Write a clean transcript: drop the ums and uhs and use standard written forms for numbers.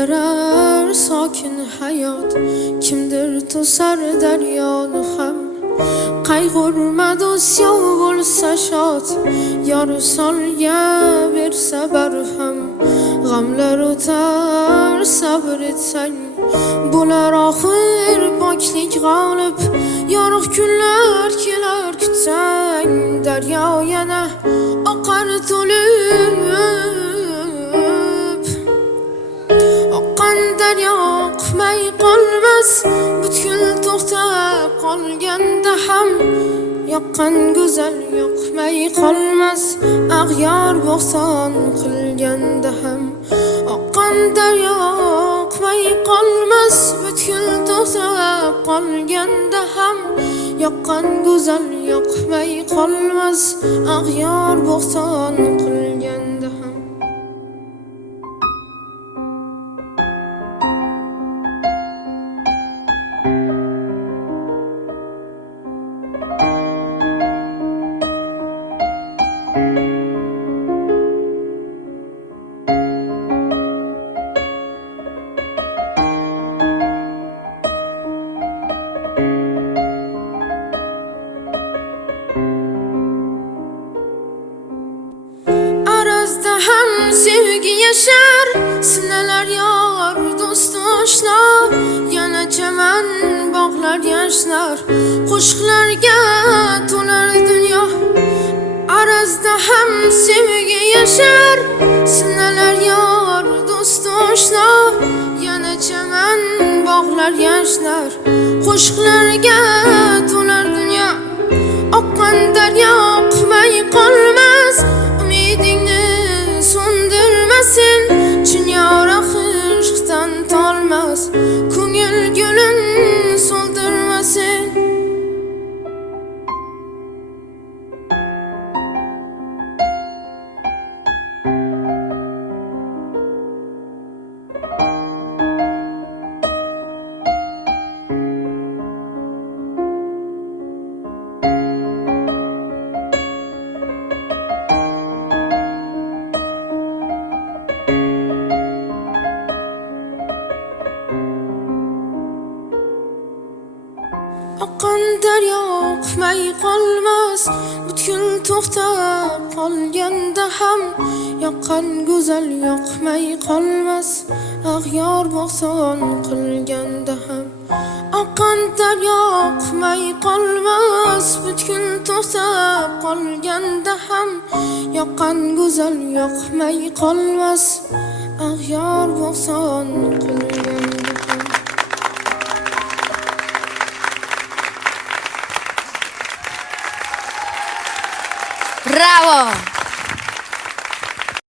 berar sokin hayot, kimdir to'sar daryoni ham. Qayg'urma do'st, yov bo'lsa shod, yor solga bersa barham. G'amlar o'tar sabr etsang, bo'lar oxir poklik g'olib. Yorug' kunlar kelar kutsang, daryo yana oqar to'lib. Oqqan daryo oqmay qolmas, butkul to'xtab qolganda ham. Yoqqan go'zal yoqmay qolmas, ag'yor bo'xton qilganda ham. Oqqan daryo oqmay qolmas, butkul to'xtab qolganda ham. Yoqqan go'zal yoqmay qolmas, ag'yor bo'xton qilganda ham. Arazda ham sevgi yashar, sinalar yor do'st oshna. Yana chaman bog'lar yashnar, qo'shiqlarga to'lar dunyo. Arazda ham sevgi yashar, sinalar yor do'st oshna. Yana chaman bog'lar yashnar, qo'shiqlarga to'lar dunyo. Oqqan daryo oqmay qolmas, umidingni so'ndirmasin. Chin yor ishqdan tolmas, ko'ngil gulin so'ldirmasin. Oqqan daryo oqmay qolmas, butkul to'xtab qolganda ham. Yoqqan go'zal yoqmay qolmas, ag'yor bo'xton qilganda ham. Oqqan daryo oqmay qolmas, butkul to'xtab qolganda ham. Yoqqan go'zal yoqmay qolmas, ag'yor bo'xton qilganda ham.